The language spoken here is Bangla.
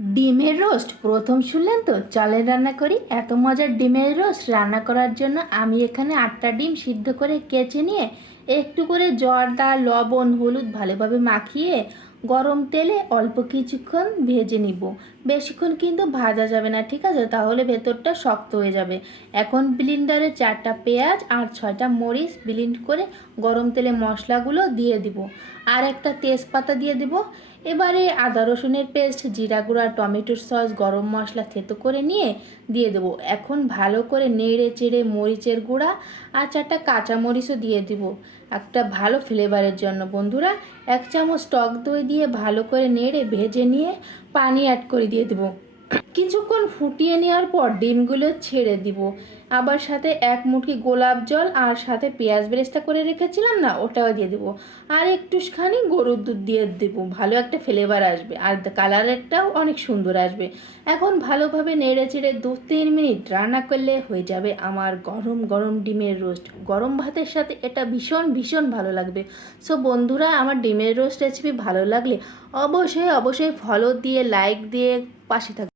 ডিমের রোস্ট প্রথম শুনলেন তো? চলেন রান্না করি। এত মজার ডিমের রোস্ট রান্না করার জন্য আমি এখানে 8টা ডিম সিদ্ধ করে কেচে নিয়ে একটু করে জর্দা লবণ হলুদ ভালোভাবে মাখিয়ে গরম তেলে অল্প কিছুক্ষণ ভেজে নিব। বেশিক্ষণ কিন্তু ভাজা যাবে না, ঠিক আছে? তাহলে ভেতরটা শক্ত হয়ে যাবে। এখন ব্লিন্ডারে 4টা পেঁয়াজ আর 6টা মরিচ ব্লিন্ড করে গরম তেলে মশলাগুলো দিয়ে দিব। আর একটা তেজপাতা দিয়ে দিব। এবারে আদা রসুনের পেস্ট, জিরা গুঁড়া, টমেটোর সস, গরম মশলা থেতো করে নিয়ে দিয়ে দেবো। এখন ভালো করে নেড়ে চেড়ে মরিচের গুঁড়া আর 4টা কাঁচামরিচও দিয়ে দিব একটা ভালো ফ্লেভারের জন্য। বন্ধুরা, 1 চামচ টক দই দিয়ে ভালো করে নেড়ে ভেজে নিয়ে পানি অ্যাড করে দিয়ে দেবো। কিছুক্ষণ ফুটিয়ে নেওয়ার পর ডিমগুলো ছেড়ে দিব। আবার সাথে 1 মুঠি গোলাপ জল আর সাথে পেঁয়াজ বেরেস্তা করে রেখেছিলাম না, ওটাও দিয়ে দেবো। আর একটুখানি গরুর দুধ দিয়ে দেবো, ভালো একটা ফ্লেভার আসবে আর কালারটাও অনেক সুন্দর আসবে। এখন ভালোভাবে নেড়ে চেড়ে 2-3 মিনিট রান্না করলে হয়ে যাবে আমার গরম গরম ডিমের রোস্ট। গরম ভাতের সাথে এটা ভীষণ ভীষণ ভালো লাগবে। সো বন্ধুরা, আমার ডিমের রোস্ট রেসিপি ভালো লাগলে অবশ্যই অবশ্যই ফলো দিয়ে লাইক দিয়ে পাশে থাকবে।